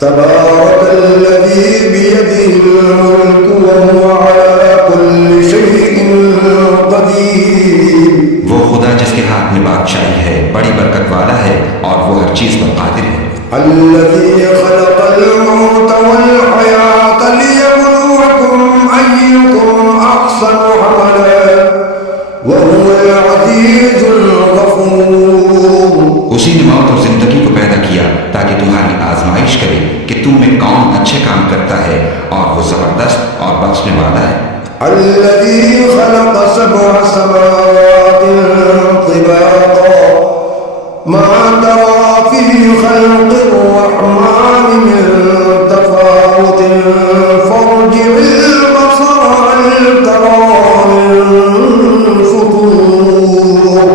تبارك الذي بيده الملك وهو على كل شيء قدير. وہ خدا جس کے ہاتھ میں بادشاہی ہے بڑی برکت والا ہے اور وہ ہر چیز پر قادر ہے. الذي خلق الموت والحياة ليبلوكم أيكم أحسن عملا وهو العزيز الغفور. اسی نے موت اور زندگی کو پیدا کیا تاکہ تمہاری آزمائش کرے کہ تم میں کون اچھے کام کرتا ہے اور وہ زبردست اور بخشنے والا ہے. الذي خلق 7 سماوات طباقا ما ترى في خلق الرحمن من تفاوت فارجع البصر هل ترى من فطور.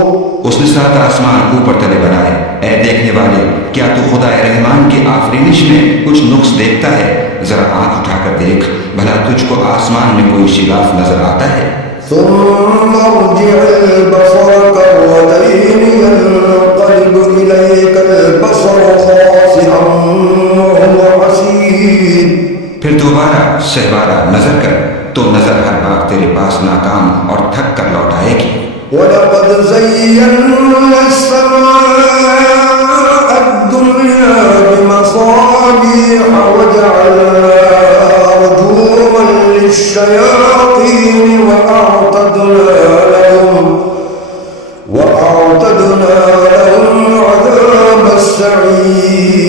اس نے 7 آسمان اوپر تلے بنائے. اے دیکھنے والے، کیا تو خدا رحمان کے آفرینش میں کچھ نقص دیکھتا ہے؟ ذرا آنکھ اٹھا کر دیکھ، بھلا تجھ کو آسمان میں کوئی شگاف نظر آتا ہے؟ ثم ارجع البصر كرتين ينقلب إليك البصر خاسئا وهو حسير. پھر دوبارہ شہبارہ نظر کر تو نظر ہر بار تیرے پاس ناکام اور تھک کر لوٹ آئے گی. وَلَقَدْ زَيَّنَّا السَّمَاءَ الدُّنْيَا بِمَصَابِيحَ وَجَعَلْنَاهَا رُجُومًا لِلشَّيَاطِينِ وَأَعْتَدْنَا لَهُمْ عَذَابَ السَّعِيرِ.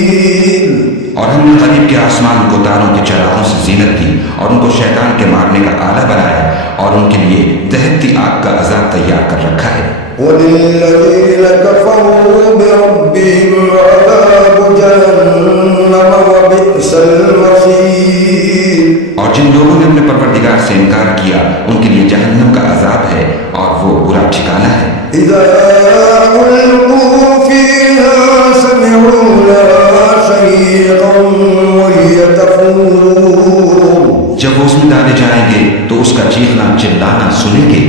اور ہم نے قریب کے آسمان کو تاروں کے چراغوں سے زینت دی اور ان کو شیطان کے مارنے کا آلہ بنایا اور ان کے لیے دہتی آگ کا عذاب تیار کر رکھا ہے. وَلِلَّذِينَ كَفَرُوا بِرَبِّهِمْ عَذَابُ جَهَنَّمَ وَبِئْسَ الْمَصِيرُ. اور جن لوگوں نے اپنے پروردگار سے انکار کیا ان کے لیے جہنم کا عذاب ہے اور وہ برا ٹھکانہ ہے. إِذَا أُلْقُوا فِيهَا سَمِعُوا لَهَا شَهِيقًا وَهِيَ تَفُورُ. جب وہ اس میں ڈالے جائیں گے تو اس کا چیخنا چلانا سنیں گے